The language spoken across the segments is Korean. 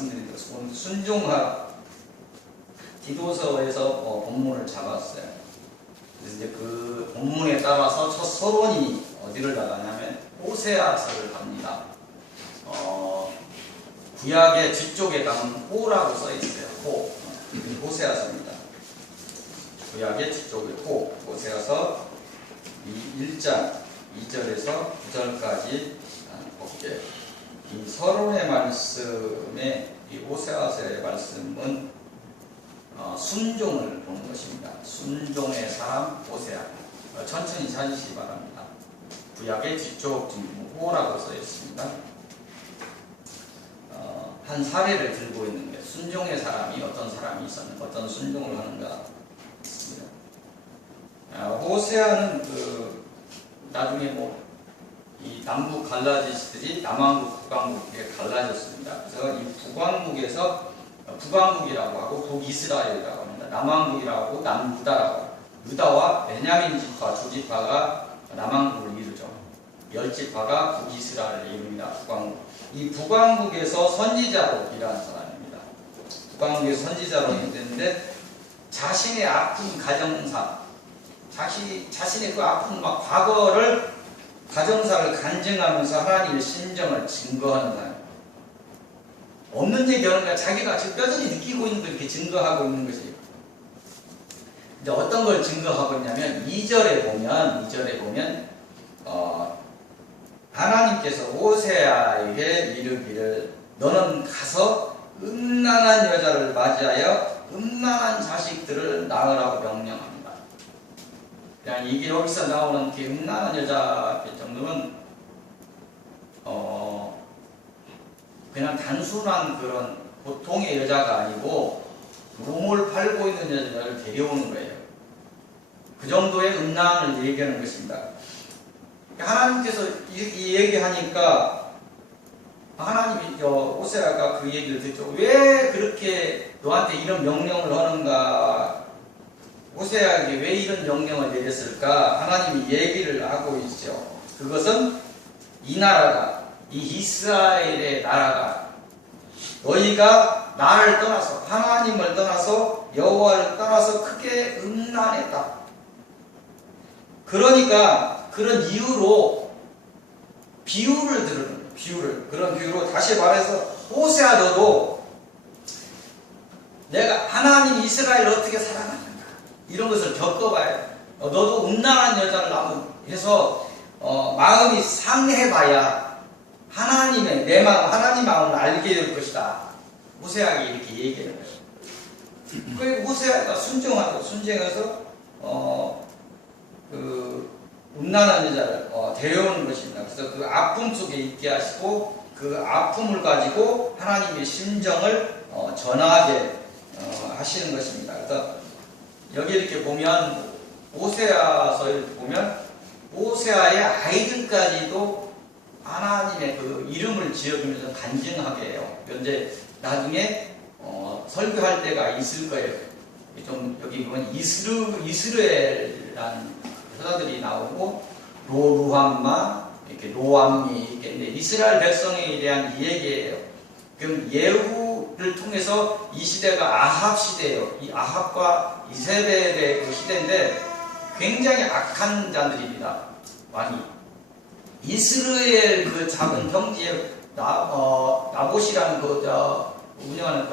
말씀드리도록 오늘 순종하라. 디도서에서 본문을 잡았어요. 그래서 이제 그 본문에 따라서 첫 서론이 어디를 나가냐면 호세아서를 갑니다. 구약의 뒤쪽에 가면 호라고 써 있어요. 호. 호세아서입니다. 구약의 뒤쪽에 호세아서 1장 2절에서 9절까지 볼게요. 이 서론의 말씀에 이 호세아서의 말씀은 순종을 보는 것입니다. 순종의 사람 호세아. 천천히 찾으시기 바랍니다. 구약의 뒤쪽 호라고 써 있습니다. 한 사례를 들고 있는 거예요. 순종의 사람이 어떤 사람이 있었는가, 어떤 순종을 하는가 있습니다. 호세아는 나중에 이 남북 갈라지시들이 남왕국, 북왕국에 갈라졌습니다. 그래서 이 북왕국에서 북왕국이라고 하고 북이스라엘이라고 합니다. 남왕국이라고 하고 남유다라고 합니다. 유다와 베냐민 지파, 주지파가 남왕국을 이루죠. 10지파가 북이스라엘을 이룹니다. 북왕국. 이 북왕국에서 선지자로 일하는 사람입니다. 북왕국에서 선지자로 일했는데 자신의 아픈 가정사, 자신의 그 아픈 과거를 가정사를 간증하면서 하나님의 심정을 증거하는 사람. 없는 얘기하는 거야. 자기가 지금 뼈저리 느끼고 있는 걸 이렇게 증거하고 있는 것이에요. 근데 어떤 걸 증거하고 있냐면 2절에 보면 하나님께서 호세아에게 이르기를 너는 가서 음란한 여자를 맞이하여 음란한 자식들을 낳으라고 명령합니다. 그냥 이게 여기서 나오는 그 음란한 여자 정도는 그냥 단순한 그런 보통의 여자가 아니고 몸을 팔고 있는 여자를 데려오는 거예요. 그 정도의 음란을 얘기하는 것입니다. 하나님께서 이 얘기하니까 하나님이 호세아가 그 얘기를 듣죠. 왜 그렇게 너한테 이런 명령을 하는가? 호세아에게 왜 이런 명령을 내렸을까? 하나님이 얘기를 하고 있죠. 그것은 이 나라가, 이 이스라엘의 나라가 너희가 나를 떠나서, 하나님을 떠나서, 여호와를 떠나서 크게 음란했다. 그러니까 그런 이유로 비유를 들으는 거예요. 그런 비유로 다시 말해서 호세아 너도 내가 하나님 이스라엘을 어떻게 사랑하는가 이런 것을 겪어봐야 돼. 너도 음란한 여자를 해서 마음이 상해봐야 하나님의 내 마음, 하나님 마음을 알게 될 것이다. 호세아에게 이렇게 얘기하는 거예요. 그리고 호세아가 순종해서 음란한 여자를 데려오는 것입니다. 그래서 그 아픔 속에 있게 하시고 그 아픔을 가지고 하나님의 심정을 전하게 하시는 것입니다. 그래서 여기 이렇게 보면 호세아서를 보면 호세아의 아이들까지도 하나님의 그 이름을 지어주면서 간증하게 해요. 이제 나중에 설교할 때가 있을 거예요. 좀 여기 보면 이스르엘이라는 사자들이 나오고 로루함마 이렇게 로암미 이렇게 이스라엘 백성에 대한 이야기예요. 그럼 예후를 통해서 이 시대가 아합 시대예요. 이 아합과 이세벨의 그 시대인데 굉장히 악한 자들입니다. 왕이 이스라엘 그 작은 평지에 나봇이라는 운영하는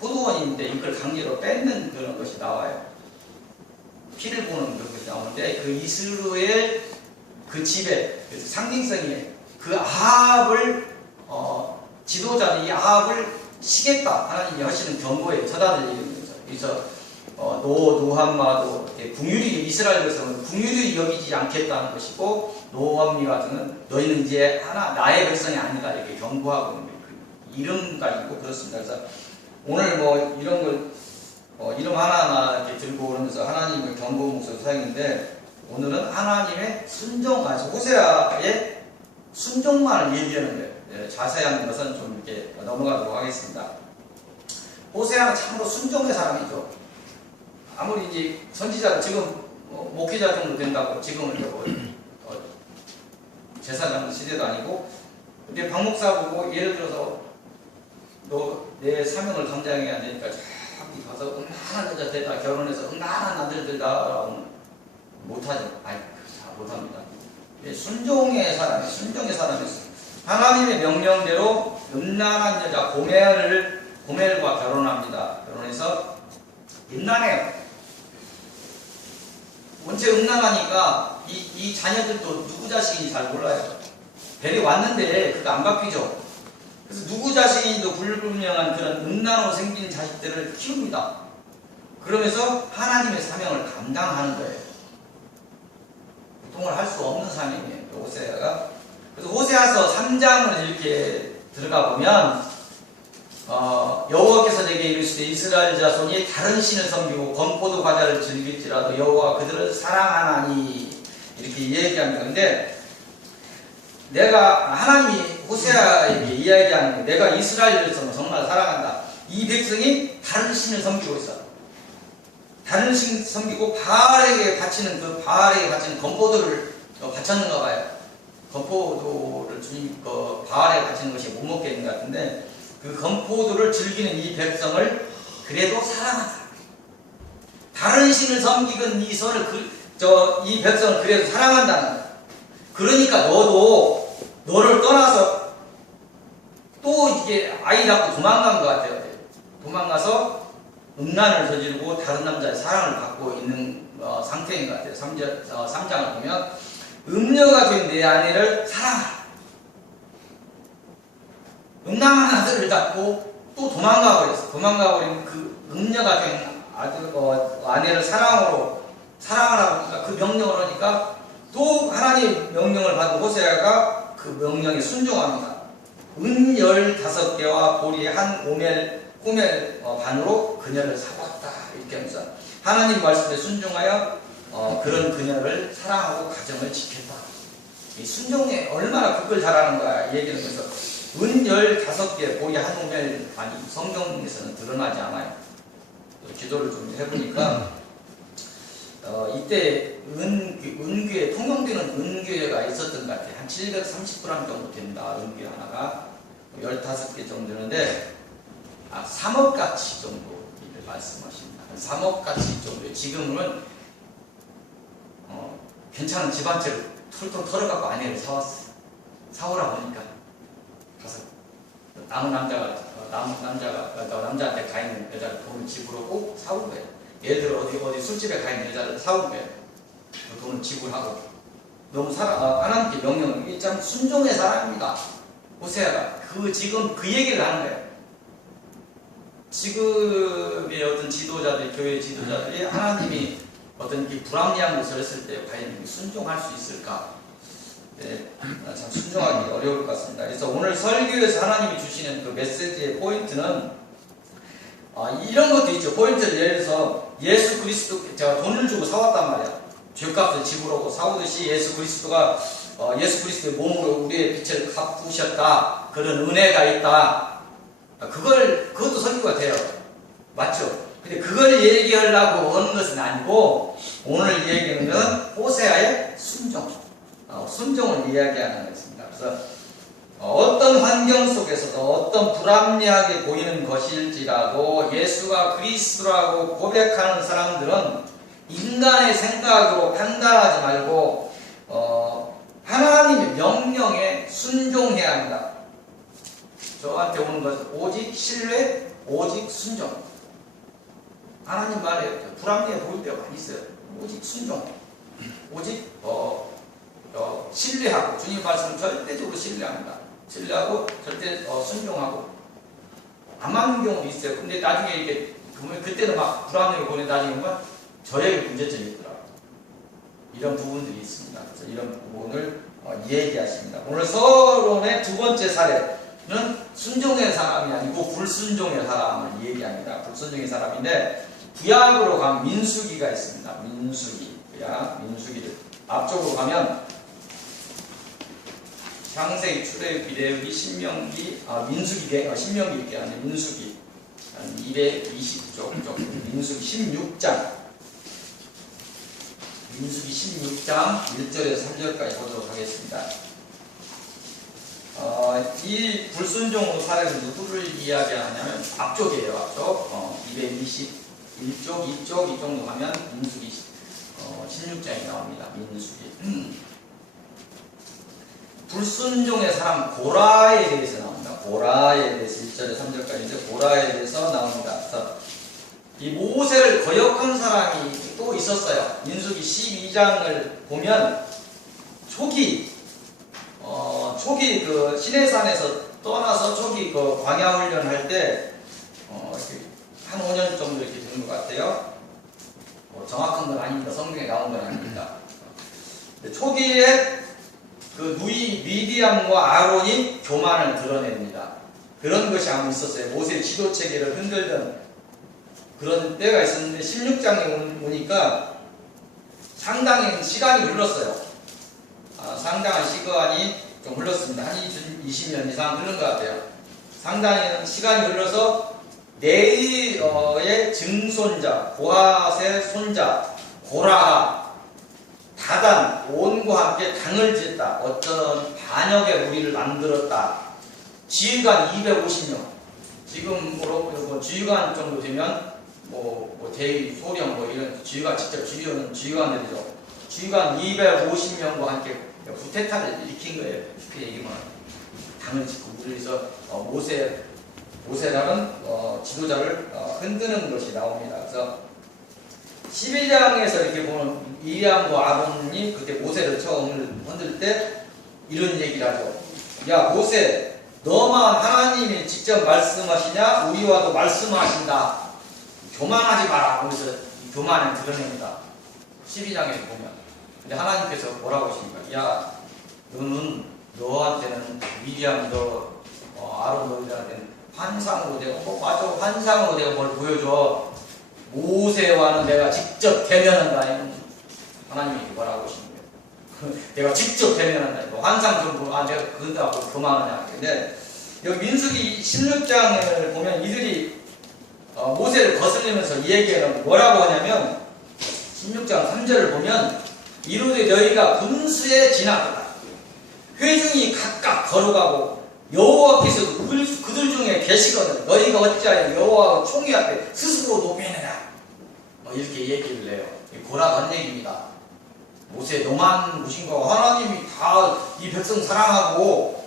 포도원인데 이걸 강제로 뺏는 그런 것이 나와요. 피를 보는 그런 것이 나오는데 그 이스라엘 그 집에 상징성이 그 아합을 지도자는 이 아합을 시겠다 하나님이 하시는 경고에 저다들 이름이죠. 그래서 노함마도 궁휼히 이스라엘 백성은 궁휼히 여기지 않겠다는 것이고 노함미 같은 너희는 이제 나의 백성이 아니다 이렇게 경고하고 있는 그 이름 가지고 그렇습니다. 그래서 오늘 이런 걸 이름 하나하나 이렇게 들고 오면서 하나님을 경고 목소리 사용인데 오늘은 하나님의 순종까지 호세아의 순종만을 얘기하는 거예요. 네, 자세한 것은 좀 이렇게 넘어가도록 하겠습니다. 호세아는 참으로 순종의 사람이죠. 아무리 이제 선지자 지금 목회자 정도 된다고 지금은 제사 잡는 시대도 아니고 근데 박 목사 보고 예를 들어서 내 사명을 감당해야 되니까 저기 가서 은근한 여자 되다 결혼해서 은근한 아들들 낳으라고 못하죠. 아니, 못합니다. 순종의 사람이었어요. 하나님의 명령대로 음란한 여자 고멜과 결혼합니다. 결혼해서 음란해요. 원체 음란하니까 이 자녀들도 누구 자식인지 잘 몰라요. 벨이 왔는데 그거 안 바뀌죠. 그래서 누구 자식인지도 불분명한 그런 음란으로 생긴 자식들을 키웁니다. 그러면서 하나님의 사명을 감당하는 거예요. 보통을 할 수 없는 사명이에요. 호세아가. 그래서 호세아서 3장을 이렇게 들어가 보면 여호와께서 내게 이르시되 이스라엘 자손이 다른 신을 섬기고 건포도 과자를 즐길지라도 여호와 그들을 사랑하나니 이렇게 얘기합니다. 근데 내가 하나님이 호세아에게 이야기하는 게 내가 이스라엘을 정말 사랑한다. 이 백성이 다른 신을 섬기고 있어. 다른 신 섬기고 바알에게 바치는 건포도를 바쳤는가 봐요. 건포도를 주님 바알에 바치는 것이 못 먹겠는 것 같은데 그 건포도를 즐기는 이 백성을 그래도 사랑한다. 다른 신을 섬기는 이 백성을 그래도 사랑한다는 거야. 그러니까 너를 떠나서 또 이게 아이 낳고 도망간 것 같아요. 도망가서 음란을 저지르고 다른 남자의 사랑을 받고 있는 상태인 것 같아요. 3장을 보면 음녀가 된 내 아내를 사랑하라. 음란한 아들을 낳고 또 도망가 버렸어. 도망가 버린 그 음녀가 된 아내를 사랑하라고 하니까 그 명령을 하니까 또 하나님의 명령을 받은 호세아가 그 명령에 순종합니다. 은 15개와 보리 한 호멜 반으로 그녀를 사왔다. 이렇게 하면서 하나님 말씀에 순종하여 그런 그녀를 사랑하고 가정을 지켰다. 이 순종에 얼마나 그걸 잘하는 거야. 얘기하는 거죠. 은 15개 보리 한 호멜 반이 성경에서는 드러나지 않아요. 기도를 좀 해보니까 이때 은교회, 통용되는 은교회가 있었던 것 같아요. 한 730g 정도 된다. 은교회 하나가 15개 정도 되는데 3억 가치 정도 말씀하십니다. 3억 가치 정도. 지금은 괜찮은 집 한 채를 털털 털어갖고 아내를 사왔어요. 사오라 보니까 가서 남자한테 가 있는 여자를 돈을 지불하고 사온 거예요. 얘들 어디 술집에 가 있는 여자를 사온 거예요. 그 돈을 지불하고. 너무 하나님께 명령을, 이게 참 순종의 사람입니다. 호세아가 지금 그 얘기를 하는 거예요. 지금의 어떤 지도자들, 교회 지도자들이 하나님이 어떤 불합리한 것을 했을 때 과연 순종할 수 있을까? 네, 참 순종하기 어려울 것 같습니다. 그래서 오늘 설교에서 하나님이 주시는 그 메시지의 포인트는 이런 것도 있죠. 포인트를 예를 들어서 예수 그리스도, 제가 돈을 주고 사왔단 말이야. 죄값을 지불하고 사오듯이 예수 그리스도가 예수 그리스도의 몸으로 우리의 빛을 갚으셨다. 그런 은혜가 있다. 그것도 설교가 돼요. 맞죠? 근데 그걸 얘기하려고 하는 것은 아니고 오늘 얘기하는 것은 호세아의 순종을 이야기하는 것입니다. 그래서 어떤 환경 속에서도 어떤 불합리하게 보이는 것일지라도 예수가 그리스도라고 고백하는 사람들은 인간의 생각으로 판단하지 말고 하나님의 명령에 순종해야 합니다. 저한테 오는 것은 오직 신뢰, 오직 순종. 하나님 말에 불합리해 보일 때가 많이 있어요. 오직 순종, 오직 신뢰하고 주님 말씀을 절대적으로 신뢰합니다. 신뢰하고 절대 순종하고 안 맞는 경우도 있어요. 근데 나중에 이렇게 그때는 막 불합리하게 보내 나중에 보면 저에게 문제점이 있더라고요. 이런 부분들이 있습니다. 그래서 이런 부분을 얘기하십니다. 오늘 서론의 두 번째 사례는 순종의 사람이 아니고 불순종의 사람을 얘기합니다. 불순종의 사람인데 구약으로 가면 민수기가 있습니다. 민수기를 앞쪽으로 가면 창세기, 출애굽기, 레위기, 신명기, 신명기 이렇게 하네. 민수기 한 220쪽 정도. 민수기 16장. 민수기 16장 1절에서 3절까지 보도록 하겠습니다. 이 불순종으로 사례는 누구를 이야기하냐면 앞쪽이에요. 앞쪽 221쪽, 2쪽, 이 정도 가면 민수기 16장이 나옵니다. 민수기. 불순종의 사람 고라에 대해서 나옵니다. 고라에 대해서 1절에 3절까지 이제 고라에 대해서 나옵니다. 그래서 이 모세를 거역한 사람이 또 있었어요. 민수기 12장을 보면 초기 그 시내산에서 떠나서 초기 그 광야 훈련할 때 한 5년 정도 이렇게 된 것 같아요. 정확한 건 아닙니다. 성경에 나온 건 아닙니다. 초기에 그 누이 미디암과 아론이 교만을 드러냅니다. 그런 것이 한번 있었어요. 모세의 지도 체계를 흔들던 그런 때가 있었는데 16장에 오니까 상당히 시간이 흘렀어요. 상당한 시간이 좀 흘렀습니다. 한 20년 이상 흐른 것 같아요. 상당히 시간이 흘러서 네이의 증손자 고핫의 손자 고라가 다단 온과 함께 당을 짓다. 어떤 반역의 무리를 만들었다. 지휘관 250명. 지금으로 지휘관 정도 되면 대위, 소령 이런 지휘관 직접 지휘하는 지휘관들이죠. 지휘관 250명과 함께 구테타를 일으킨 거예요. 쉽게 얘기하면 당을 짓고 그래서 모세라는 지도자를 흔드는 것이 나옵니다. 그래서 12장에서 이렇게 보면 미리암과 아론이 그때 모세를 처음 흔들 때 이런 얘기를 하죠. 야 모세, 너만 하나님이 직접 말씀하시냐? 우리와도 말씀하신다. 교만하지 마라. 거기서 교만을 드러냅니다. 12장에 보면. 근데 하나님께서 뭐라고 하십니까? 야, 너한테는 미리암 아론 너희들한테는 환상으로 내가 맞아 환상으로 내가 뭘 보여줘. 모세와는 내가 직접 대면한다. 하나님이 뭐라고 하시는 거예요? 내가 직접 대면한다. 환상 좀 보고 내가 그거하고 교만하냐. 근데 여기 민수기 16장을 보면 이들이 모세를 거슬리면서 이 얘기하는 뭐라고 하냐면 16장 3절을 보면 이르되 너희가 분수에 지나가다 회중이 각각 걸어가고 여호와께서 그들 중에 계시거든 너희가 어찌하여 여호와 총회 앞에 스스로 높이느냐 이렇게 얘기를 해요. 고라던 얘기입니다. 모세 너만 무신거 하나님이 다 이 백성 사랑하고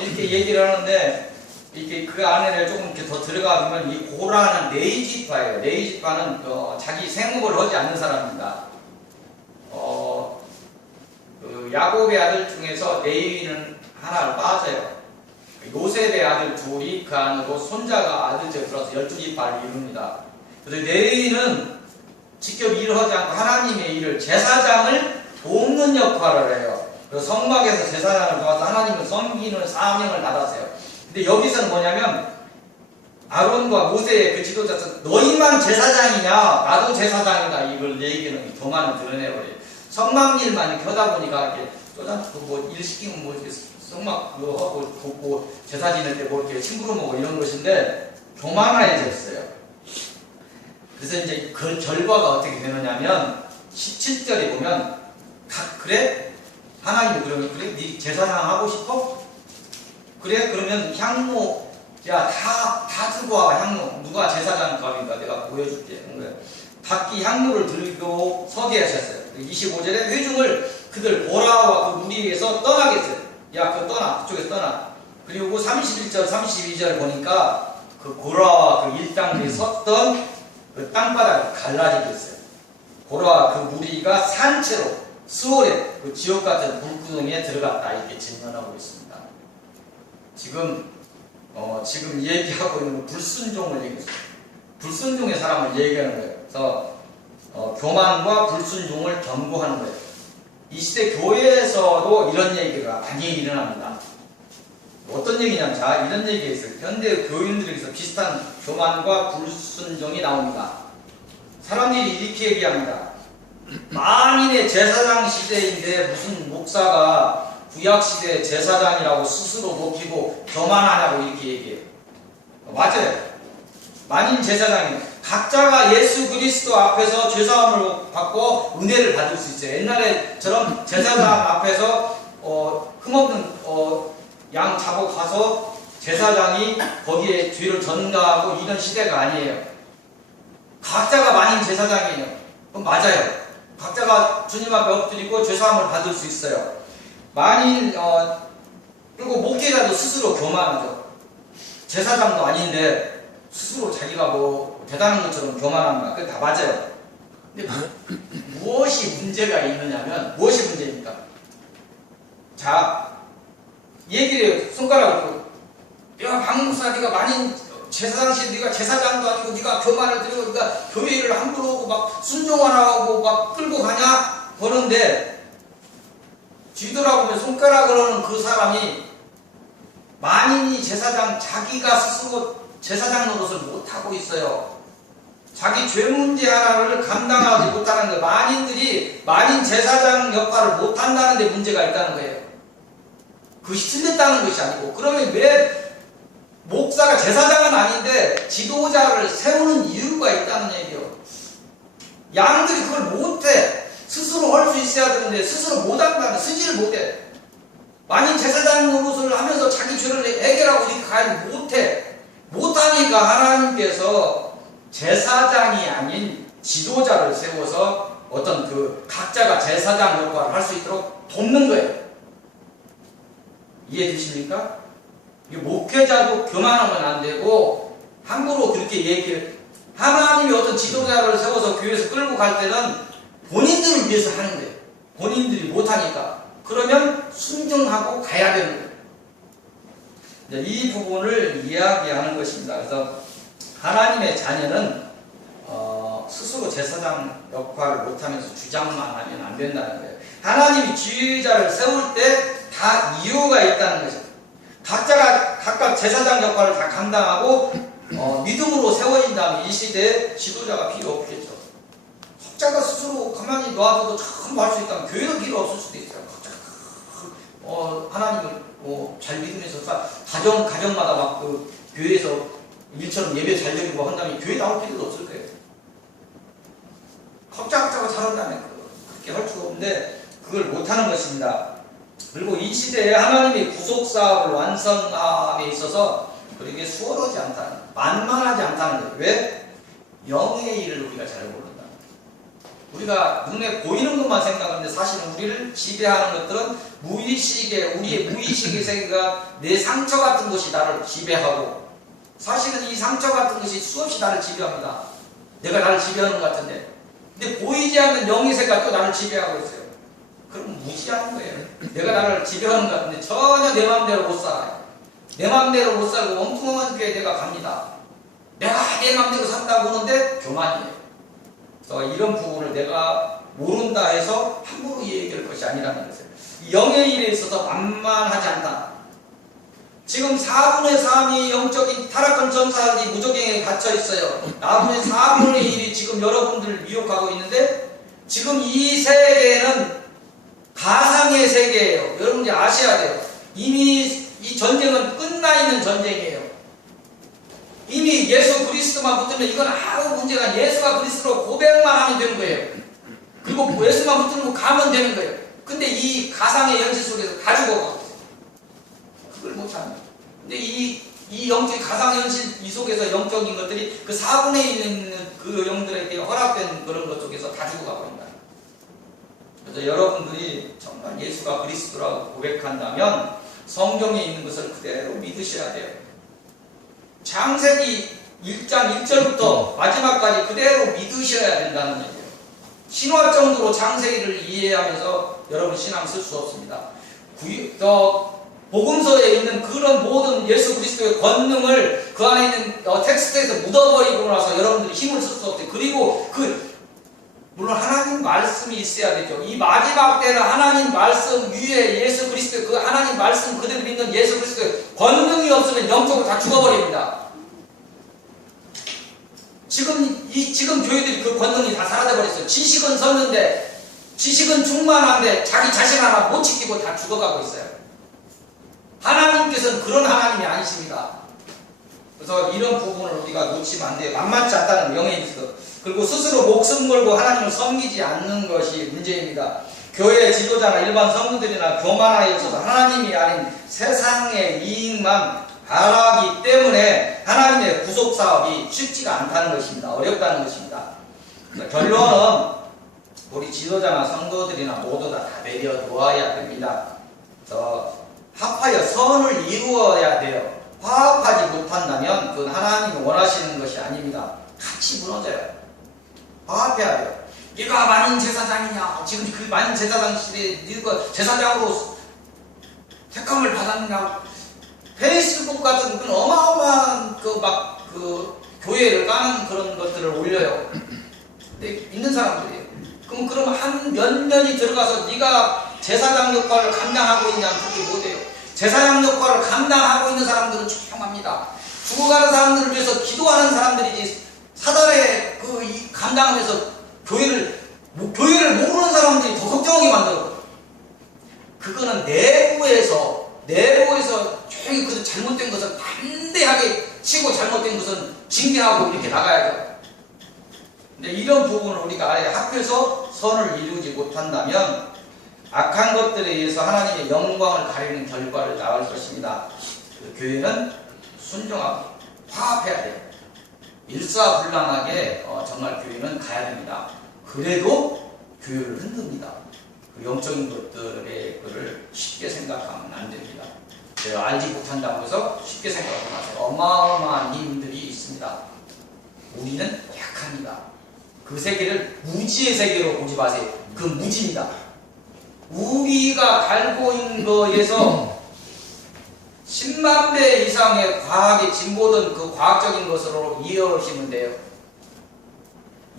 이렇게 얘기를 하는데 이렇게 그 안에 조금 이렇게 더 들어가 보면 이 고라는 네이지파예요. 네이지파는 자기 생업을 하지 않는 사람입니다. 그 야곱의 아들 중에서 레위는 하나를 빠져요. 요셉의 아들 둘이 그 안으로 손자가 아들째 들어서 12지파를 이룹니다. 그래서 레위는 직접 일을 하지 않고 하나님의 일을 제사장을 돕는 역할을 해요. 그래서 성막에서 제사장을 도와서 하나님을 섬기는 사명을 받았어요. 근데 여기서는 뭐냐면 아론과 모세의 그 지도자서 너희만 제사장이냐 나도 제사장이다 이걸 얘기는 교만을 드러내버려요. 성막 일만 이렇게 하다 보니까 이렇게 일 시키면 뭐 이렇게 성막 그거 하고 돕고 제사 지낼 때 뭐 이렇게 심부름 하고 이런 것인데 교만해졌어요. 그래서 이제 그 결과가 어떻게 되느냐면 17절에 보면 그래? 하나님이 그러면 그래? 네 제사장 하고 싶어? 그래? 그러면 향로 다 들고 와 향로 누가 제사장 값인가 내가 보여줄게 각기 향로를 들고 서게 하셨어요. 25절에 회중을 그들 고라와 그 무리에서 떠나게 했어요. 야 그거 떠나 그쪽에서 떠나. 그리고 31절 32절 보니까 그 고라와 그 일당들이 섰던 그 땅바닥을 갈라지게 했어요. 고라와 그 무리가 산채로 스월에 그 지옥 같은 불구덩이에 들어갔다 이렇게 증언하고 있습니다. 지금 얘기하고 있는 불순종을 얘기했어요. 불순종의 사람을 얘기하는 거예요. 그래서 교만과 불순종을 경고하는 거예요. 이 시대 교회에서도 이런 얘기가 많이 일어납니다. 어떤 얘기냐면 자 이런 얘기가 있어요. 현대 교인들에게서 비슷한 교만과 불순종이 나옵니다. 사람들이 이렇게 얘기합니다. 만인의 제사장 시대인데 무슨 목사가 구약시대 제사장이라고 스스로 높이고 교만하냐고 이렇게 얘기해요. 맞아요. 만인 제사장이 각자가 예수 그리스도 앞에서 죄사함을 받고 은혜를 받을 수 있어요. 옛날에처럼 제사장 앞에서 흠없는 양 잡아 가서 제사장이 거기에 죄를 전가하고 이런 시대가 아니에요. 각자가 만인 제사장이에요. 그럼 맞아요. 각자가 주님 앞에 엎드리고 죄사함을 받을 수 있어요. 만일 그리고 목회자도 스스로 교만하죠. 제사장도 아닌데 스스로 자기가 뭐 대단한 것처럼 교만합니다. 그게 다 맞아요. 근데 무엇이 문제가 있느냐면 무엇이 문제입니까? 자, 얘기를 해요. 손가락으로. 야, 박목사, 네가 만인 제사장실, 네가 제사장도 아니고 네가 교만을 들이고 네가 교회를 함부로 오고 막 순종하라고 막 끌고 가냐? 그러는데 뒤돌아보면 손가락으로 하는 그 사람이 만인이 제사장, 자기가 스스로 제사장 노릇을 못하고 있어요. 자기 죄 문제 하나를 감당하지 못하는 거예요. 만인들이 만인 제사장 역할을 못한다는 데 문제가 있다는 거예요. 그것이 틀렸다는 것이 아니고, 그러면 왜 목사가 제사장은 아닌데 지도자를 세우는 이유가 있다는 얘기예요. 양들이 그걸 못해. 스스로 할 수 있어야 되는데 스스로 못한다는, 쓰지를 못해. 만인 제사장 노릇을 하면서 자기 죄를 해결하고 이렇게 가야 못해. 못하니까 하나님께서 제사장이 아닌 지도자를 세워서 어떤 그 각자가 제사장 역할을 할 수 있도록 돕는 거예요. 이해되십니까? 목회자도 교만하면 안 되고 함부로 그렇게 얘기해. 하나님이 어떤 지도자를 세워서 교회에서 끌고 갈 때는 본인들을 위해서 하는 거예요. 본인들이 못하니까. 그러면 순종하고 가야 되는 거예요. 이 부분을 이야기하는 것입니다. 그래서 하나님의 자녀는 스스로 제사장 역할을 못하면서 주장만 하면 안 된다는 거예요. 하나님이 지휘자를 세울 때 다 이유가 있다는 거죠. 각자가 각각 제사장 역할을 다 감당하고 믿음으로 세워진 다음에 이 시대에 지도자가 필요 없겠죠. 각자가 스스로 가만히 놔둬도 전부 할 수 있다면 교회도 필요 없을 수도 있어요. 각자가 하나님을 잘 믿으면서 가정마다 막 그 교회에서 일처럼 예배 잘 드리고 한다면 교회 나올 필요도 없을 거예요. 각자가 잘한다면 그렇게 할 수가 없는데 그걸 못하는 것입니다. 그리고 이 시대에 하나님의 구속사업을 완성함에 있어서 그렇게 수월하지 않다는, 만만하지 않다는 거예요. 왜? 영의 일을 우리가 잘 모른다. 우리가 눈에 보이는 것만 생각하는데 사실은 우리를 지배하는 것들은 무의식의, 우리의 무의식의 세계가 내 상처 같은 것이 나를 지배하고, 사실은 이 상처 같은 것이 수없이 나를 지배합니다. 내가 나를 지배하는 것 같은데, 근데 보이지 않는 영의 세계가 또 나를 지배하고 있어요. 그럼 무시하는 거예요. 내가 나를 지배하는 것 같은데 전혀 내 마음대로 못 살아요. 내 마음대로 못 살고 엉뚱한 교회에 내가 갑니다. 내가 내 마음대로 산다고 하는데 교만이에요. 그래서 이런 부분을 내가 모른다 해서 함부로 얘기할 것이 아니라는 것을. 영의 일에 있어서 만만하지 않다. 지금 4분의 3이 영적인 타락한 전사들이 무적행에 갇혀 있어요. 나머지 4분의 1이 지금 여러분들을 미혹하고 있는데, 지금 이 세계는 가상의 세계예요. 여러분들이 아셔야 돼요. 이미 이 전쟁은 끝나 있는 전쟁이에요. 이미 예수 그리스도만 붙으면 이건 아무 문제가 아니에요. 예수가 그리스도로 고백만 하면 되는 거예요. 그리고 예수만 붙들고 가면 되는 거예요. 근데 이 가상의 현실 속에서 다 죽어가고 있어요. 그걸 못합니다. 근데 이 영적 가상의 현실 이 속에서 영적인 것들이 그 4분의 1 있는 그 영들에게 허락된 그런 것 속에서 다 죽어가고 있다. 그래서 여러분들이 정말 예수가 그리스도라고 고백한다면 성경에 있는 것을 그대로 믿으셔야 돼요. 창세기 1장 1절부터 마지막까지 그대로 믿으셔야 된다는 얘기예요. 신화 정도로 창세기를 이해하면서 여러분 신앙 쓸 수 없습니다. 복음서에 있는 그런 모든 예수 그리스도의 권능을 그 안에 있는 텍스트에서 묻어버리고 나서 여러분들이 힘을 쓸 수 없대요. 그리고 물론 하나님 말씀이 있어야 되죠. 이 마지막 때는 하나님 말씀 위에 예수 그리스도, 그 하나님 말씀 그대로 믿는 예수 그리스도의 권능이 없으면 영적으로 다 죽어버립니다. 지금 교회들이 그 권능이 다 사라져버렸어요. 지식은 섰는데, 지식은 충만한데 자기 자신 하나 못 지키고 다 죽어가고 있어요. 하나님께서는 그런 하나님이 아니십니다. 그래서 이런 부분을 우리가 놓치면 안 돼요. 만만치 않다는 영의 있어. 그리고 스스로 목숨 걸고 하나님을 섬기지 않는 것이 문제입니다. 교회 지도자나 일반 성도들이나 교만하여 있어서 하나님이 아닌 세상의 이익만 바라기 때문에 하나님의 구속 사업이 쉽지가 않다는 것입니다. 어렵다는 것입니다. 결론은 우리 지도자나 성도들이나 모두 다 내려 놓아야 됩니다. 합하여 선을 이루어야 돼요. 화합하지 못한다면 그건 하나님이 원하시는 것이 아닙니다. 같이 무너져요. 화합해야 돼요. 네가 만인 제사장이냐? 지금 그 만인 제사장 시대에 네가 제사장으로 택함을 받았느냐? 페이스북 같은 그런 어마어마한 그 교회를 까는 그런 것들을 올려요. 근데 있는 사람들이에요. 그럼 한 몇 년이 들어가서 네가 제사장 역할을 감당하고 있냐면 그렇게 못해요. 제사장 역할을 감당하고 있는 사람들은 조용합니다. 죽어가는 사람들을 위해서 기도하는 사람들이지 사단에 감당하면서 교회를 모르는 사람들이 더 걱정하게 만들어요. 그거는 내부에서 조용히 그 잘못된 것은 담대하게 치고 잘못된 것은 징계하고 이렇게 나가야죠. 근데 이런 부분을 우리가 아예 합해서 선을 이루지 못한다면 악한 것들에 의해서 하나님의 영광을 가리는 결과를 낳을 것입니다. 그 교회는 순종하고 화합해야 돼요. 일사불란하게 정말 교회는 가야 됩니다. 그래도 교회를 흔듭니다. 영적인 것들의 그를 쉽게 생각하면 안 됩니다. 내가 알지 못한다고 해서 쉽게 생각하지 마세요. 어마어마한 힘들이 있습니다. 우리는 약합니다. 그 세계를 무지의 세계로 보지 마세요. 그 무지입니다. 우리가 갈고 있는 거에서 10만 배 이상의 과학이 진보된 그 과학적인 것으로 이해하시면 돼요.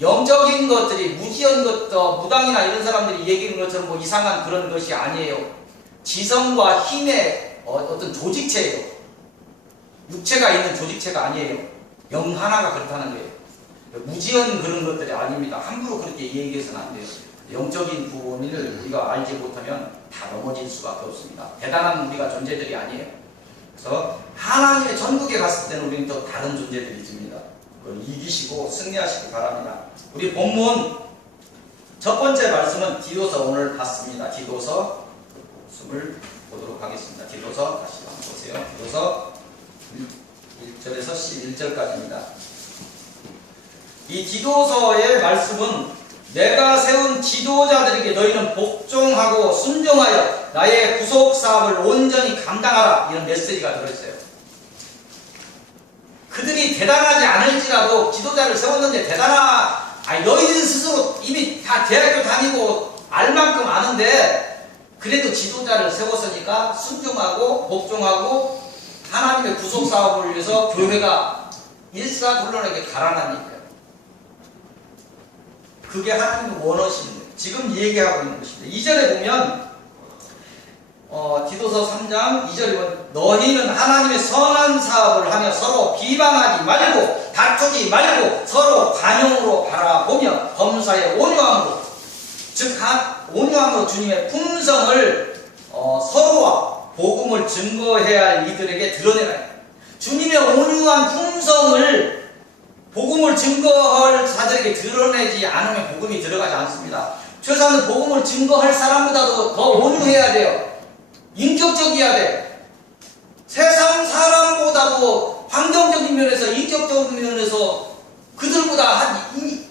영적인 것들이 무지한 것도 무당이나 이런 사람들이 얘기하는 것처럼 뭐 이상한 그런 것이 아니에요. 지성과 힘의 어떤 조직체예요. 육체가 있는 조직체가 아니에요. 영 하나가 그렇다는 거예요. 무지한 그런 것들이 아닙니다. 함부로 그렇게 얘기해서는 안 돼요. 영적인 부분을 우리가 알지 못하면 다 넘어질 수밖에 없습니다. 대단한 우리가 존재들이 아니에요. 그래서 하나님의 전국에 갔을 때는 우리는 또 다른 존재들이 있습니다. 그걸 이기시고 승리하시기 바랍니다. 우리 본문 첫 번째 말씀은 디도서 오늘 봤습니다. 디도서 말씀을 보도록 하겠습니다. 디도서 다시 한번 보세요. 디도서 1절에서 11절까지입니다. 이 디도서의 말씀은 내가 세운 지도자들에게 너희는 복종하고 순종하여 나의 구속 사업을 온전히 감당하라, 이런 메시지가 들어있어요. 그들이 대단하지 않을지라도 지도자를 세웠는데 너희들 스스로 이미 다 대학교 다니고 알 만큼 아는데 그래도 지도자를 세웠으니까 순종하고 복종하고 하나님의 구속 사업을 위해서 교회가 일사불란하게 가라나니까요. 그게 하나님이 원하시는 거예요. 지금 얘기하고 있는 것입니다. 2절에 보면 디도서 3장 2절에 보면 너희는 하나님의 선한 사업을 하며 서로 비방하지 말고 다투지 말고 서로 관용으로 바라보며 범사에 온유함으로, 즉 온유함으로 주님의 품성을 서로와 복음을 증거해야 할 이들에게 드러내라. 주님의 온유한 품성을 복음을 증거할 자들에게 드러내지 않으면 복음이 들어가지 않습니다. 최소한 복음을 증거할 사람보다도 더 온유해야 돼요. 인격적이어야 돼. 세상 사람보다도 환경적인 면에서, 인격적인 면에서 그들보다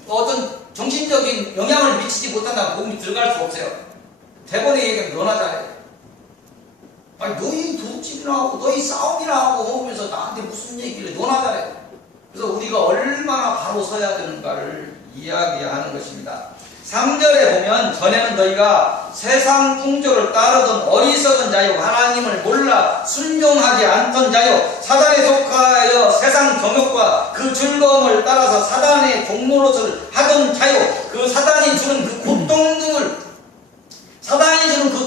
어떤 정신적인 영향을 미치지 못한다면 복음이 들어갈 수 없어요. 대본에 얘기하면 너나 잘해. 너희 도둑질이나 하고 너희 싸움이나 하고 하면서 나한테 무슨 얘기를 너나 잘해. 그래서 우리가 얼마나 바로 서야 되는가를 이야기하는 것입니다. 3절에 보면 전에는 너희가 세상 풍조를 따르던 어리석은 자요, 하나님을 몰라 순종하지 않던 자요, 사단에 속하여 세상 정욕과 그 즐거움을 따라서 사단의 종노릇을 하던 자요, 그 사단이 주는 그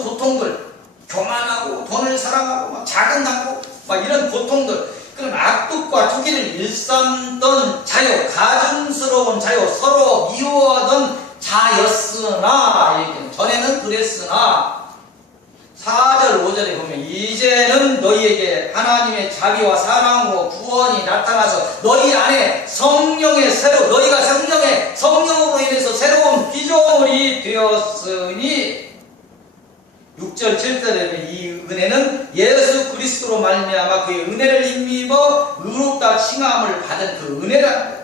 고통들, 교만하고 돈을 사랑하고 자근하고 이런 고통들, 그런 악독과 투기를 일삼던 자요, 가증스러운 자요, 서로 미워하던 자였으나, 전에는 그랬으나 4절 5절에 보면 이제는 너희에게 하나님의 자비와 사랑으로 구원이 나타나서 너희 안에 너희가 성령으로 인해서 새로운 피조물이 되었으니 6절 7절에 이 은혜는 예수 그리스도로 말미암아 그의 은혜를 힘입어 의롭다 칭함을 받은 그 은혜라는 거예요.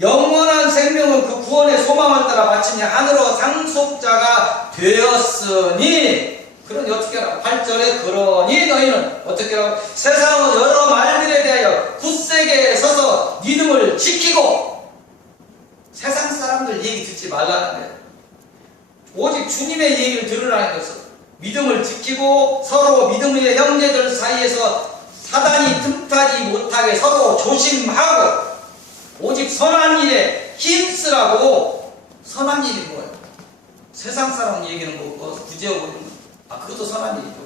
영원한 생명은 그 구원의 소망을 따라 마침내 하늘로 상속자가 되었으니, 그러니 어떻게 하라? 8절에 그러니 너희는 어떻게 하라? 세상의 여러 말들에 대하여 굳세게 서서 믿음을 지키고, 세상 사람들 얘기 듣지 말라는 거예요. 오직 주님의 얘기를 들으라는 것은 믿음을 지키고 서로 믿음의 형제들 사이에서 사단이 틈타지 못하게 서로 조심하고 오직 선한 일에 힘쓰라고. 선한 일이 뭐예요? 세상 사람 얘기는 뭐고 구제하고 있는 거. 그것도 선한 일이죠.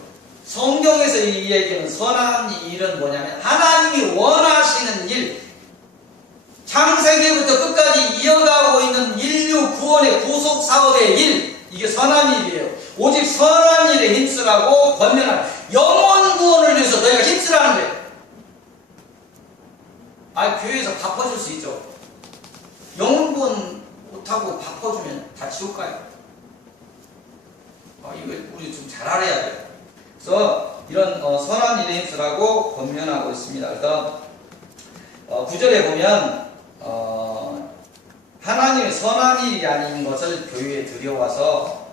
성경에서 이 얘기는 선한 일은 뭐냐면 하나님이 원하시는 일, 창세기부터 끝까지 이어가고 있는 인류 구원의 구속 사업의 일, 이게 선한 일이에요. 오직 선한 일에 힘쓰라고 권면하는, 영원 구원을 위해서 너희가 힘쓰라는 거예요. 교회에서 바꿔줄 수 있죠. 영원 구원 못하고 바꿔주면 다 지옥 가요. 이거 우리 좀 잘 알아야 돼요. 그래서 이런 선한 일에 힘쓰라고 권면하고 있습니다. 그래서 9절에 보면 하나님의 선한 일이 아닌 것을 교회에 들여와서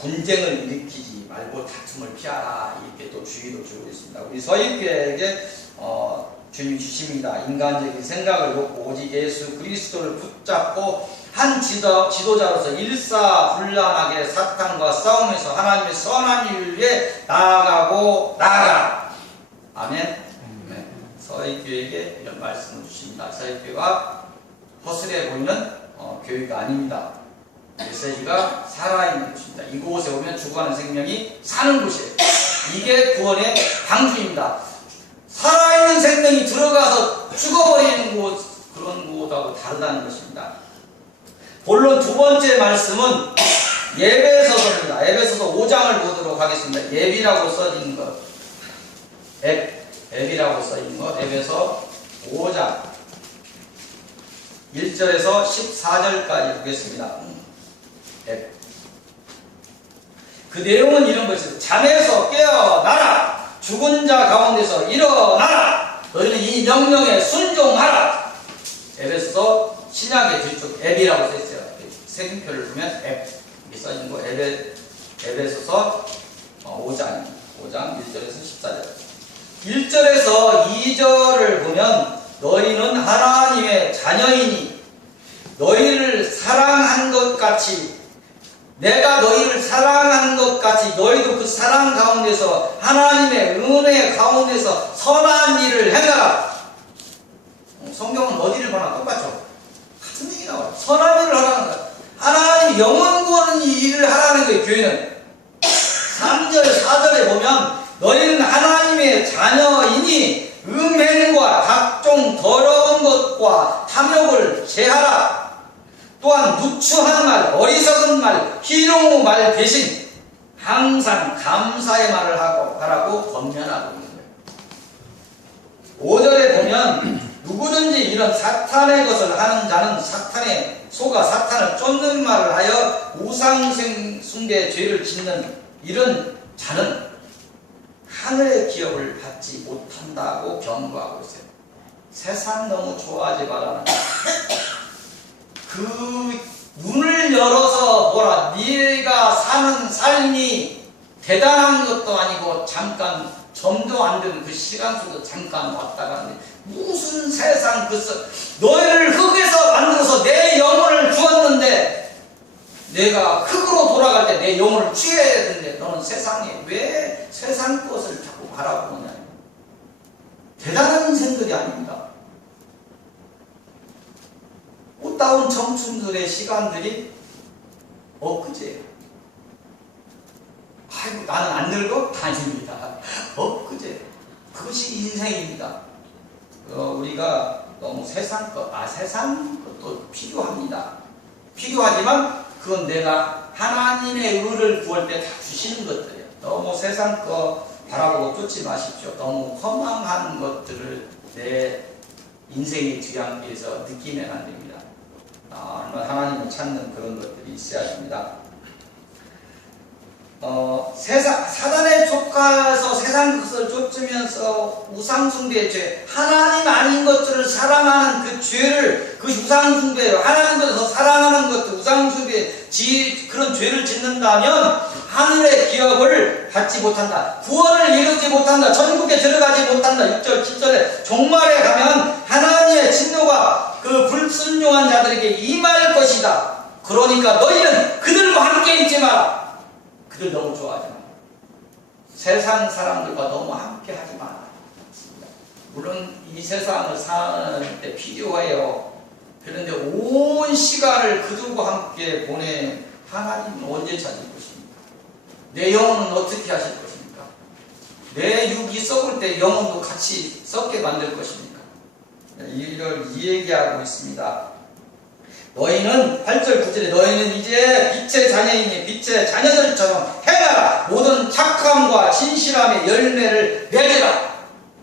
분쟁을 일으키지 말고 다툼을 피하라, 이렇게 또 주의도 주고 있습니다. 우리 서입교회에게 주님 주십니다. 인간적인 생각을 놓고 오직 예수 그리스도를 붙잡고 한 지도자로서 일사불란하게 사탄과 싸우면서 하나님의 선한 일을 위해 나아가라. 아멘. 서희교회에게 이런 말씀을 주십니다. 서희교회가 허술해 보이는 교회가 아닙니다. 메시지가 살아있는 곳입니다. 이곳에 오면 죽어가는 생명이 사는 곳이에요. 이게 구원의 방주입니다. 살아있는 생명이 들어가서 죽어버리는 곳, 그런 곳하고 다르다는 것입니다. 본론 두 번째 말씀은 에베소서입니다. 에베소서 5장을 보도록 하겠습니다. 앱이라고 써진 것, 앱이라고 써진 것, 에베소 5장 1절에서 14절까지 보겠습니다. 그 내용은 이런 것입니다. 잠에서 깨어나라. 죽은 자 가운데서 일어나라. 너희는 이 명령에 순종하라. 에베소서 신약의 뒤쪽 앱이라고 써있어요. 세균표를 보면 앱 이렇게 써있는 거. 에베소서 5장 1절에서 14절. 1절에서 2절을 보면 너희는 하나님의 자녀이니 너희를 사랑한 것 같이, 내가 너희를 사랑한 것 같이 너희도 그 사랑 가운데서 하나님의 은혜 가운데서 선한 일을 행하라. 성경은 어디를 보나 똑같죠. 같은 얘기 나와요. 선한 일을 하라는 거예요. 하나님 영원 구원 일을 하라는 거예요. 교회는 3절 4절에 보면 너희는 하나님의 자녀이니 음행과 각종 더러운 것과 탐욕을 제하라. 또한 누추한 말, 어리석은 말, 희롱의 말 대신 항상 감사의 말을 하라고 권면하고 있는 거예요. 5절에 보면 누구든지 이런 사탄의 것을 하는 자는 사탄에 속아 사탄을 쫓는 말을 하여 우상 숭배 죄를 짓는 이런 자는 하늘의 기업을 받지 못한다고 경고하고 있어요. 세상 너무 좋아하지 말라는 그 눈을 열어서 보라. 네가 사는 삶이 대단한 것도 아니고 잠깐 점도 안 되는 그 시간 속에 잠깐 왔다 갔는데 무슨 세상 너희를 흙에서 만들어서 내 영혼을 주었는데 내가 흙으로 돌아갈 때 내 영혼을 취해야 되는데 너는 세상에 왜 세상 것을 자꾸 바라보느냐. 대단한 인생들이 아닙니다. 꽃다운 청춘들의 시간들이 엊그제예요. 아이고 나는 안 늙어? 아닙니다. 엊그제. 그것이 인생입니다. 우리가 너무 세상 것도 필요합니다. 필요하지만 그건 내가 하나님의 의를 구할 때 다 주시는 것들이에요. 너무 세상 거 바라보고 쫓지 마십시오. 너무 허망한 것들을 내 인생의 뒤안길에서 느끼면 안 됩니다. 하나님을 찾는 그런 것들이 있어야 됩니다. 사단에 쫓아서 세상 것을 쫓으면서 우상숭배의 죄, 하나님 아닌 것들을 사랑하는 그 죄를, 그 우상숭배, 하나님보다 더 사랑하는 것들, 우상숭배, 그런 죄를 짓는다면 하늘의 기업을 받지 못한다. 구원을 이루지 못한다. 천국에 들어가지 못한다. 6절, 7절에 종말에 가면 하나님의 진노가 그 불순종한 자들에게 임할 것이다. 그러니까 너희는 그들과 함께 있지 마라. 그들 너무 좋아하지 마. 세상 사람들과 너무 함께 하지 마라. 물론 이 세상을 사는 데 필요해요. 그런데 온 시간을 그들과 함께 보내 하나님은 언제 찾을 것입니까? 내 영혼은 어떻게 하실 것입니까? 내 육이 썩을 때 영혼도 같이 썩게 만들 것입니까? 이를 얘기하고 있습니다. 너희는 8절 9절에 너희는 이제 빛의 자녀이니 빛의 자녀들처럼 행하라. 모든 착함과 진실함의 열매를 맺으라.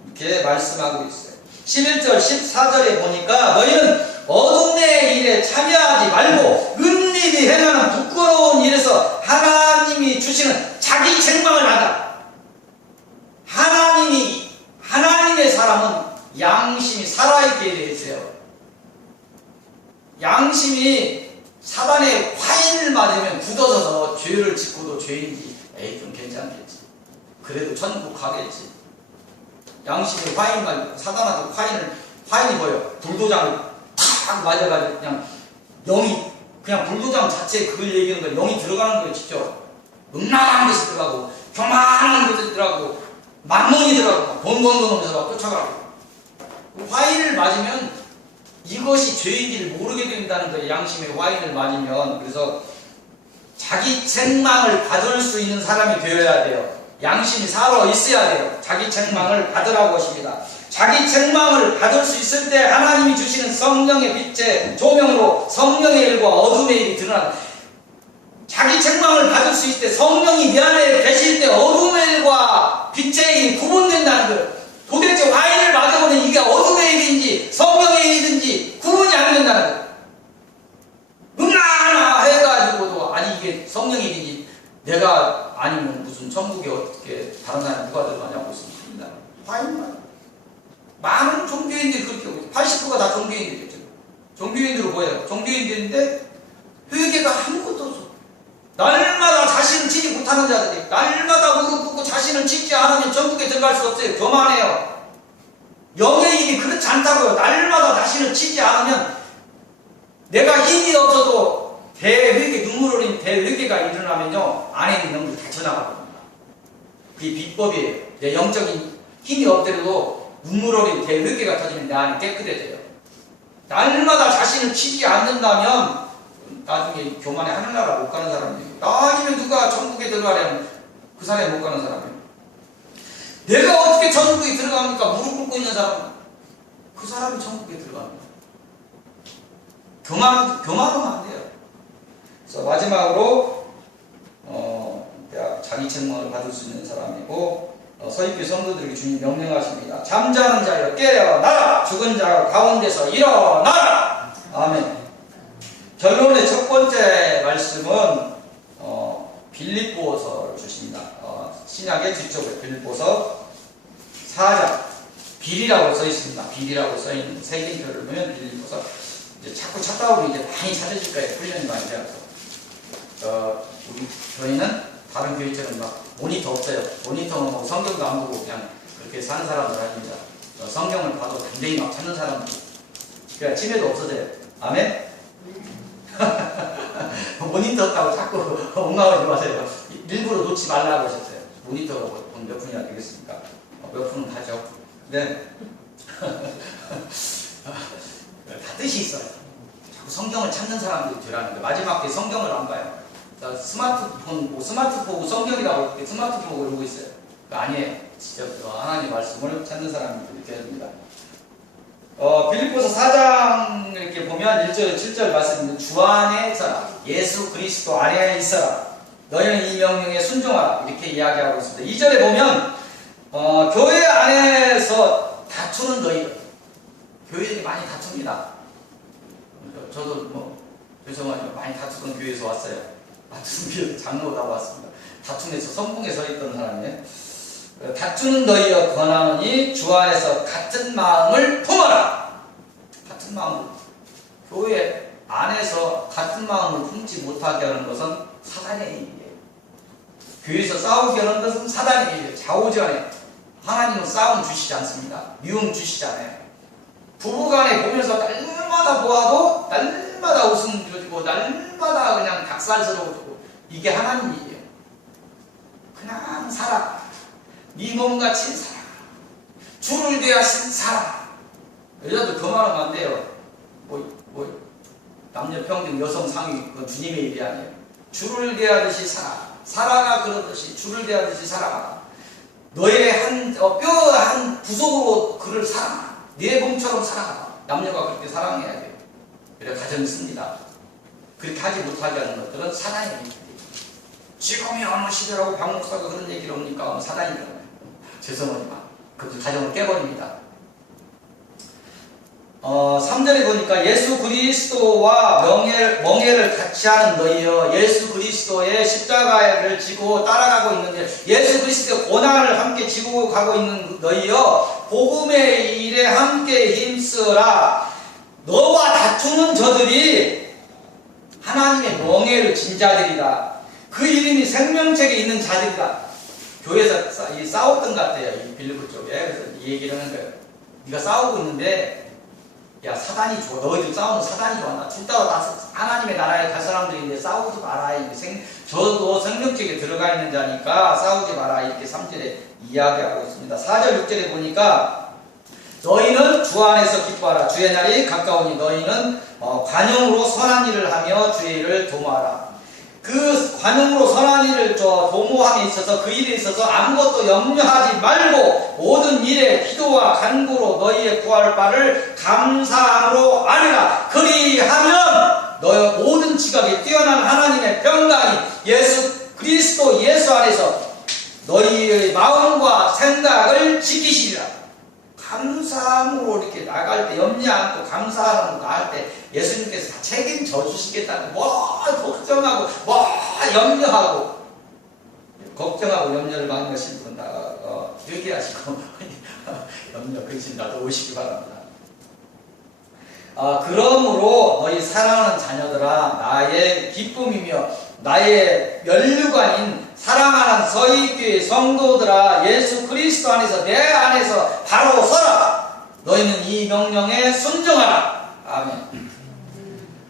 이렇게 말씀하고 있어요. 11절 14절에 보니까 너희는 어둠의 일에 참여하지 말고 은밀히 행하는 부끄러운 일에서 하나님이 주시는 자기 책망을 받아. 하나님의 사람은 양심이 살아있게 되어 있어요. 양심이 사단의 화인을 맞으면 굳어져서 죄를 짓고도 죄인지 에이 좀 괜찮겠지. 그래도 천국 가겠지. 양심이 화인 맞고 사단한테 화인이 뭐예요? 불도장을 탁 맞아가지고 그냥 영이 그냥 불도장 자체에 그걸 얘기하는 거예요. 영이 들어가는 거예요. 직접 음란한 것이 들어가고 교만한 것이 들어가고 만mon이 들어가고 돈 하면서 막 쫓아가고 화인을 맞으면 이것이 죄인지를 모르게 된다는 거예요. 양심의 화인을 맞으면. 그래서 자기 책망을 받을 수 있는 사람이 되어야 돼요. 양심이 살아 있어야 돼요. 자기 책망을 받으라고 하십니다. 자기 책망을 받을 수 있을 때 하나님이 주시는 성령의 빛의 조명으로 성령의 일과 어둠의 일이 드러난다. 자기 책망을 받을 수 있을 때 성령이 내 안에 계실 때 어둠의 일과 빛의 일이 구분된다는 거예요. 도대체 화인을 맞아보면 이게 어둠의 일인지 성령의 일인지 구분이 안 된다는 거예요. 응아나 해가지고도 아니 이게 성령의 일인지 내가 아니면 무슨 천국에 어떻게 다른 나라에 누가 들어가냐고 있습니다. 화인만. 많은 종교인들이 그렇게 하고 80%가 다 종교인들이죠. 종교인들은 뭐예요? 종교인들인데 회개가 아무것도 없어. 날마다 자신을 치지 못하는 자들이 날마다 무릎 꿇고 자신을 치지 않으면 천국에 들어갈 수 없어요. 교만해요. 영의 일이 그렇지 않다고요. 날마다 자신을 치지 않으면 내가 힘이 없어도 대회개, 눈물 흘린 대회개가 일어나면요 안에 있는 영들이 다 전화가거든요. 그게 비법이에요. 내 영적인 힘이 없더라도 눈물 흘린 대회개가 터지면 내 안이 깨끗해져요. 날마다 자신을 치지 않는다면 나중에 교만에 하늘나라 못 가는 사람이에요. 아니면 누가 천국에 들어가려면 그 사람이 못 가는 사람이에요. 내가 어떻게 천국에 들어갑니까? 무릎 꿇고 있는 사람. 그 사람이 천국에 들어갑니다. 교만하면 안 돼요. 그래서 마지막으로 자기 책망을 받을 수 있는 사람이고 서입교 성도들에게 주님 명령하십니다. 잠자는 자여 깨어나라. 죽은 자 가운데서 일어나라. 아멘. 결론의 첫 번째 말씀은 빌립보서를 주십니다. 신약의 뒤쪽에 빌립보서 4장 빌이라고 써 있습니다. 빌이라고 써 있는 세균표를 보면 빌립보서 이제 자꾸 찾다 보면 이제 많이 찾으실 거예요. 훈련이 많이 되어서 우리 교회는 다른 교회처럼 막 모니터 없어요. 모니터는 뭐 성경도 안 보고 그냥 그렇게 사는 사람들 아닙니다. 성경을 봐도 굉장히 막 찾는 사람들. 그러니까 치매도 없어져요. 아멘. 모니터 없다고 자꾸 옹나오지 마세요. 일부러 놓지 말라고 하셨어요. 모니터가 몇 분이나 되겠습니까? 몇 분은 하죠. 네. 다 뜻이 있어요. 자꾸 성경을 찾는 사람들이 되라는 거예요. 마지막에 성경을 안 봐요. 스마트폰 보고 성경이라고 스마트폰 보고 이러고 있어요. 아니에요. 진짜 하나님의 말씀을 찾는 사람들이 되어야 됩니다. 빌립보서 4장 이렇게 보면 1절 7절 말씀입니다. 주 안에 있어라. 예수 그리스도 안에 있어라. 너희는 이 명령에 순종하라. 이렇게 이야기하고 있습니다. 2절에 보면 교회 안에서 다투는 너희들. 교회들이 많이 다툽니다. 저도 뭐 죄송하지만 많이 다투던 교회에서 왔어요. 다투는 위에서 장로가 나왔습니다. 다툼에서 선봉에 서 있던 사람이에요. 다투는 너희여 권하노니 주 안에서 같은 마음을 품어라. 같은 마음을, 교회 안에서 같은 마음을 품지 못하게 하는 것은 사단의 일이에요. 교회에서 싸우게 하는 것은 사단의 일이에요. 좌우지간에 하나님은 싸움 주시지 않습니다. 미움 주시지 않아요. 부부간에 보면서 날마다 보아도 날마다 웃음 주고 날마다 그냥 닭살스러워지고, 이게 하나님 일이에요. 그냥 살아. 네 몸같이 살아. 주를 대하신 살아. 여자도 그만하면 안 돼요. 남녀 평등, 여성 상위, 그건 주님의 일이 아니에요. 주를 대하듯이 살아. 살아가 그러듯이 주를 대하듯이 살아가. 너의 뼈 한 부속으로 그를 사랑하. 네 몸처럼 살아가. 남녀가 그렇게 사랑해야 돼요. 그래 가정이 씁니다. 그렇게 하지 못하게 하는 것들은 사단의 일입니다. 지금이 어느 시대라고 박 목사가 그런 얘기를 합니까? 사단이잖아요. 죄송하지만 그 가정을 깨버립니다. 3절에 보니까 예수 그리스도와 멍에를 같이 하는 너희여, 예수 그리스도의 십자가를 지고 따라가고 있는데, 예수 그리스도의 고난을 함께 지고 가고 있는 너희여, 복음의 일에 함께 힘쓰라. 너와 다투는 저들이 하나님의 멍에를 진 자들이다. 그 이름이 생명책에 있는 자들이다. 교회에서 싸웠던 것 같아요. 이 빌립보 쪽에. 그래서 이 얘기를 하는 거예요. 네가 싸우고 있는데, 야, 사단이 좋아. 너희들 싸우는 사단이 좋아. 나 둘 다 하나님의 나라에 갈 사람들인데 싸우지 마라. 저도 생명책에 들어가 있는 자니까 싸우지 마라. 이렇게 3절에 이야기하고 있습니다. 4절, 6절에 보니까 너희는 주 안에서 기뻐하라. 주의 날이 가까우니 너희는 관용으로 선한 일을 하며 주의 일을 도모하라. 그 관용으로 선한 일을 도모함에 있어서, 그 일에 있어서 아무것도 염려하지 말고 모든 일에 기도와 간구로 너희의 구할 바를 감사함으로 아뢰라. 그리하면 너희 모든 지각에 뛰어난 하나님의 평강이 예수 그리스도 예수 안에서 너희의 마음과 생각을 지키시리라. 감사함으로 이렇게 나갈 때, 염려 않고 감사함으로 나갈 때 예수님께서 다 책임져 주시겠다는, 걱정하고 염려하고, 걱정하고 염려를 많이 하신 분 이렇게 하시고 염려 근심 나도 오시기 바랍니다. 그러므로 너희 사랑하는 자녀들아, 나의 기쁨이며 나의 면류관인 사랑하는 서희교회 성도들아, 예수 그리스도 안에서 내 안에서 바로 서라. 너희는 이 명령에 순종하라. 아멘.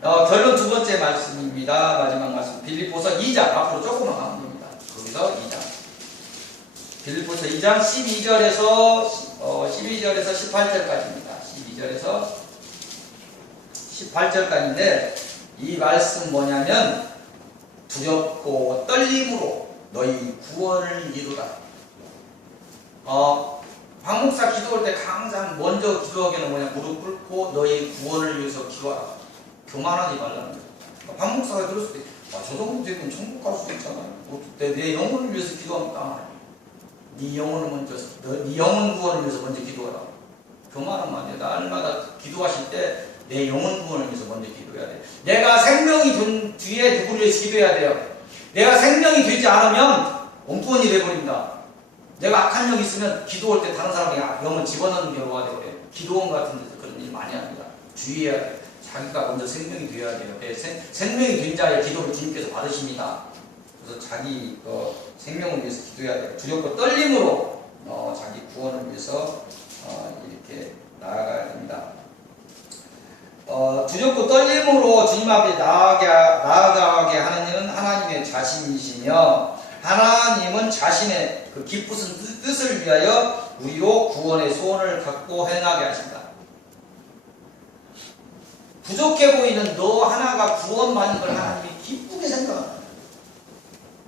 결론 두 번째 말씀입니다. 마지막 말씀, 빌립보서 2장. 앞으로 조금만 가면 됩니다. 거기서 2장. 빌립보서 2장 12절에서 18절까지입니다. 12절에서 18절까지인데, 이 말씀 뭐냐면, 두렵고 떨림으로 너희 구원을 이루라. 박 목사 기도할 때 항상 먼저 기도하기는 뭐냐, 무릎 꿇고 너희 구원을 위해서 기도하라. 교만하지 말라는 거예요. 박 목사가 그럴 때, 저 정도 되면 천국 갈 수 있잖아요. 내 영혼을 위해서 기도합니다. 네 영혼을 먼저, 네 영혼 구원을 위해서 먼저 기도하라. 교만하면 안 돼. 날마다 기도하실 때 내 영혼 구원을 위해서 먼저 기도해야 돼. 내가 생명이 된 뒤에 누구를 위해서 기도해야 돼요. 내가 생명이 되지 않으면 엉뚱한 일이 돼버립니다. 내가 악한 영이 있으면 기도할 때 다른 사람이 영을 집어넣는 경우가 되어요. 기도원 같은 데서 그런 일 많이 합니다. 주의해야 돼요. 자기가 먼저 생명이 되어야 돼요. 생명이 된 자의 기도를 주님께서 받으십니다. 그래서 자기 생명을 위해서 기도해야 돼요. 두렵고 떨림으로 자기 구원을 위해서 이렇게 나아가야 됩니다. 두렵고 떨림으로 주님 앞에 나아가게 하는 이는 하나님의 자신이시며, 하나님은 자신의 그 기쁘신 뜻을 위하여 우리로 구원의 소원을 갖고 행하게 하신다. 부족해 보이는 너 하나가 구원받는 걸 하나님이 기쁘게 생각한다.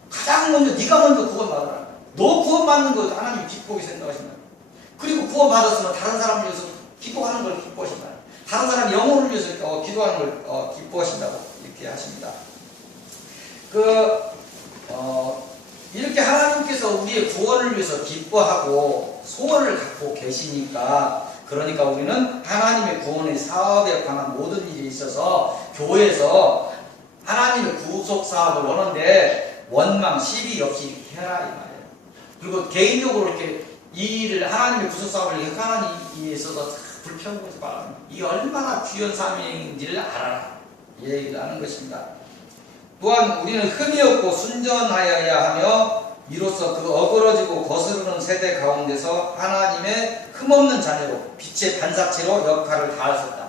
가장 먼저 네가 먼저 구원받아라. 너 구원받는 거 하나님이 기쁘게 생각하신다. 그리고 구원받았으면 다른 사람을 위해서 기도하는 걸 기뻐하신다. 다른 사람 영혼을 위해서 기도하는 걸 기뻐하신다고 이렇게 하십니다. 이렇게 하나님께서 우리의 구원을 위해서 기뻐하고 소원을 갖고 계시니까, 그러니까 우리는 하나님의 구원의 사업에 관한 모든 일에 있어서 교회에서 하나님의 구속 사업을 원하는데 원망, 시비 없이 이렇게 해라 이 말이에요. 그리고 개인적으로 이렇게 이 일을 하나님의 구속 사업을 이렇게 하나님 일에 있어서 불평하지 말라. 이 얼마나 귀한 사명인지를 알아라. 이 얘기를 하는 것입니다. 또한 우리는 흠이 없고 순전하여야 하며 이로써 그 어그러지고 거스르는 세대 가운데서 하나님의 흠없는 자녀로 빛의 반사체로 역할을 다할 수 있다.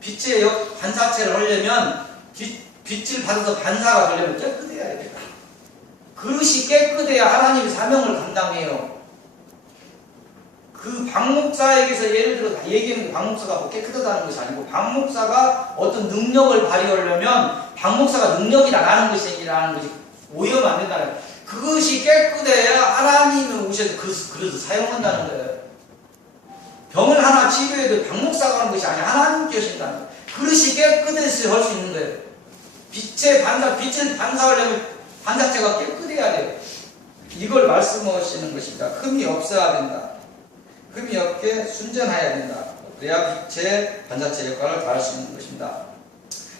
빛의 반사체를 하려면 빛을 받아서 반사가 되려면 깨끗해야 됩니다. 그릇이 깨끗해야 하나님의 사명을 감당해요. 그 박목사에게서 예를 들어 얘기하는 박목사가 뭐 깨끗하다는 것이 아니고 박목사가 어떤 능력을 발휘하려면 박목사가 능력이 나가는 것이라는 것이 오해하면 안 된다는 거예요. 그것이 깨끗해야 하나님이 오셔서 그 그릇을 사용한다는 거예요. 병을 하나 치료해도 박목사가 하는 것이 아니라 하나님께 하신다는 거예요. 그릇이 깨끗해서 할 수 있는 거예요. 빛을 반사하려면 반사체가 깨끗해야 돼요. 이걸 말씀하시는 것입니다. 흠이 없어야 된다. 흠이 없게 순전해야 된다. 그래야 빛의 반사체 역할을 다할 수 있는 것입니다.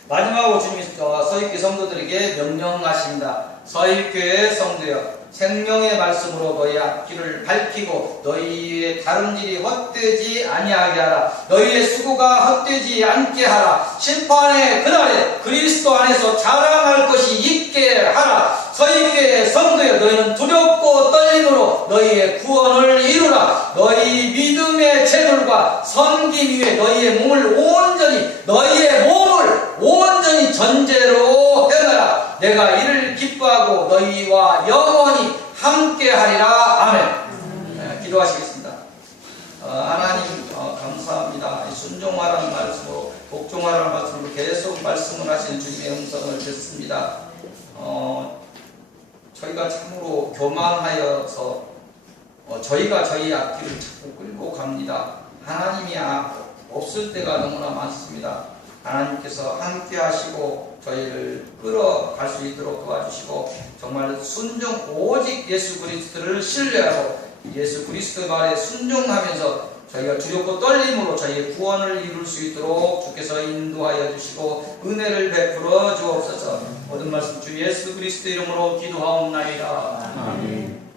마지막으로 주님이 서입교회 성도들에게 명령하십니다. 서입교회 성도여, 생명의 말씀으로 너희 앞길을 밝히고 너희의 다름질이 헛되지 아니하게 하라. 너희의 수고가 헛되지 않게 하라. 심판의 그날에 그리스도 안에서 자랑할 것이 있게 하라. 서입교회 성도여, 너희는 두렵고 떨림으로 너희의 구원을 이루라. 너희 믿음의 재물과 섬김 위에 너희의 몸을 온전히 전제로 행하라. 내가 이를 기뻐하고 너희와 영원히 함께하리라. 아멘. 네, 기도하시겠습니다. 하나님 감사합니다. 순종하라는 말씀으로, 복종하라는 말씀으로 계속 말씀을 하시는 주님의 음성을 듣습니다. 저희가 참으로 교만하여서 저희가 저희 앞길을 자꾸 끌고 갑니다. 하나님이 없을 때가 너무나 많습니다. 하나님께서 함께 하시고 저희를 끌어갈 수 있도록 도와주시고 정말 순종 오직 예수 그리스도를 신뢰하고 예수 그리스도 말에 순종하면서 저희가 두렵고 떨림으로 저희의 구원을 이룰 수 있도록 주께서 인도하여 주시고 은혜를 베풀어 주옵소서. 모든 말씀 주 예수 그리스도 이름으로 기도하옵나이다. 아멘.